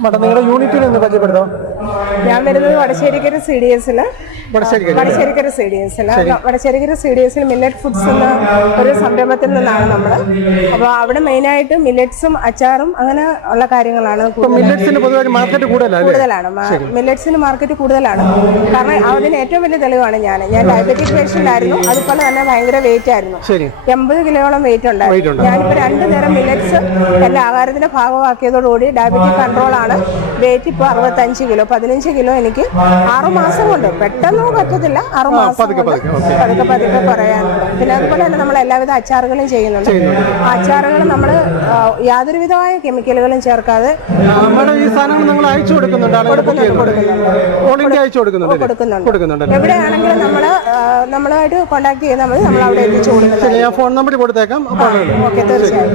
Mutton നിങ്ങളുടെ യൂണിറ്റിനെ ഒന്ന് പരിചയപ്പെടുത്തോ ഞാൻ വരുന്നത് വടശ്ശേരിക്കര സി ഡി എസിൽ വടശ്ശേരിക്കര. സി ഡി എസിൽ വടശ്ശേരിക്കര സി ഡി എസിൽ മില്ലറ്റ് ഫുഡ്സ് എന്ന ഒരു സംരംഭത്തിൽ നിന്നാണ് നമ്മൾ അപ്പോൾ അവിടെ മെയിനായിട്ട് മില്ലറ്റ്സും അച്ചാറും അങ്ങനെ ഉള്ള കാര്യങ്ങളാണ് കൂടുതലാണ്. മില്ലറ്റ്സിന് മാർക്കറ്റ് കൂടുതലാണ്. കാരണം അതിന് ഏറ്റവും വലിയ തെളിവാണ് ഞാൻ ഞാൻ ഡയബറ്റിക് പേഷ്യന്റ് ആയിരുന്നു. അതുപോലെ തന്നെ ഭയങ്കര വെയിറ്റ് ആയിരുന്നു. എൺപത് കിലോയോളം വെയിറ്റ് ഉണ്ടായിരുന്നു. ഞാനിപ്പോൾ രണ്ടു നേരം മില്ലറ്റ്സ് എന്റെ ആഹാരത്തിന്റെ ഭാഗമാക്കിയതോടുകൂടി ഡയബറ്റിക് കൺട്രോൾ ആണ്. വെയിറ്റ് ഇപ്പോൾ അറുപത്തഞ്ച് കിലോ. പതിനഞ്ച് കിലോ എനിക്ക് ആറു മാസം കൊണ്ട് പെട്ടെന്ന് പറ്റത്തില്ല. ആറു മാസം പതുക്കെ പതുക്കെ, കുറയാനുണ്ട് പിന്നെ അതുപോലെ തന്നെ നമ്മൾ എല്ലാവിധ അച്ചാറുകളും ചെയ്യുന്നുണ്ട്. അച്ചാറുകൾ നമ്മൾ യാതൊരുവിധമായ കെമിക്കലുകളും ചേർക്കാതെ ഈ സാധനങ്ങൾ നിങ്ങൾ അയച്ചു കൊടുക്കുന്നുണ്ട്. കൊടുക്കുന്നുണ്ട് എവിടെയാണെങ്കിലും നമ്മൾ നമ്മളായിട്ട് കോൺടാക്ട് ചെയ്താൽ മതി. നമ്മൾ അവിടെ എത്തിച്ചു കൊടുക്കുന്നത് ഫോൺ നമ്പർ കൊടുത്തേക്കാം. ഓക്കെ തീർച്ചയായും.